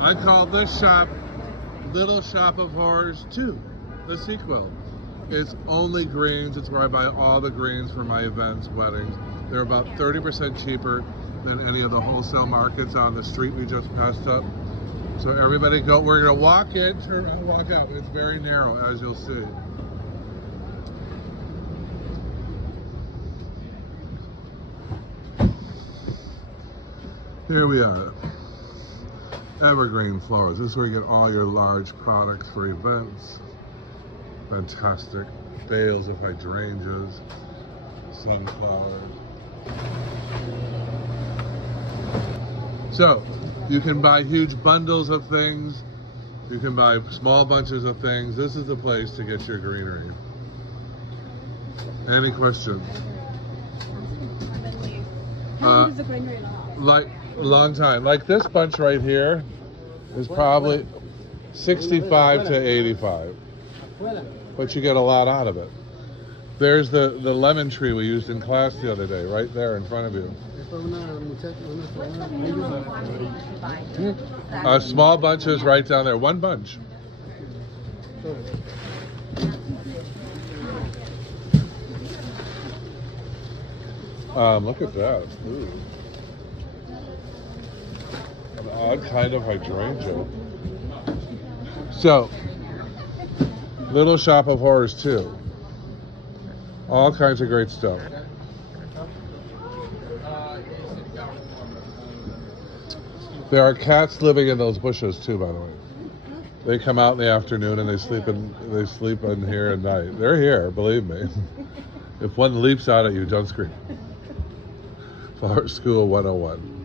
I call this shop Little Shop of Horrors 2, the sequel. It's only greens. It's where I buy all the greens for my events, weddings. They're about 30% cheaper than any of the wholesale markets on the street we just passed up. So everybody go, we're gonna walk in, turn around, walk out. It's very narrow, as you'll see. Here we are. Evergreen flowers. This is where you get all your large products for events. Fantastic. Bales of hydrangeas, sunflowers. So, you can buy huge bundles of things. You can buy small bunches of things. This is the place to get your greenery. Any questions? How long does the greenery last? Like, a long time. Like this bunch right here is probably 65 to 85. But you get a lot out of it. There's the lemon tree we used in class the other day, right there in front of you. Small bunches right down there. One bunch. Look at that. Ooh. An odd kind of hydrangea. So, Little Shop of Horrors 2. All kinds of great stuff. There are cats living in those bushes too, by the way. They come out in the afternoon and they sleep in here at night. They're here, believe me. If one leaps out at you, don't scream. Flower School 101.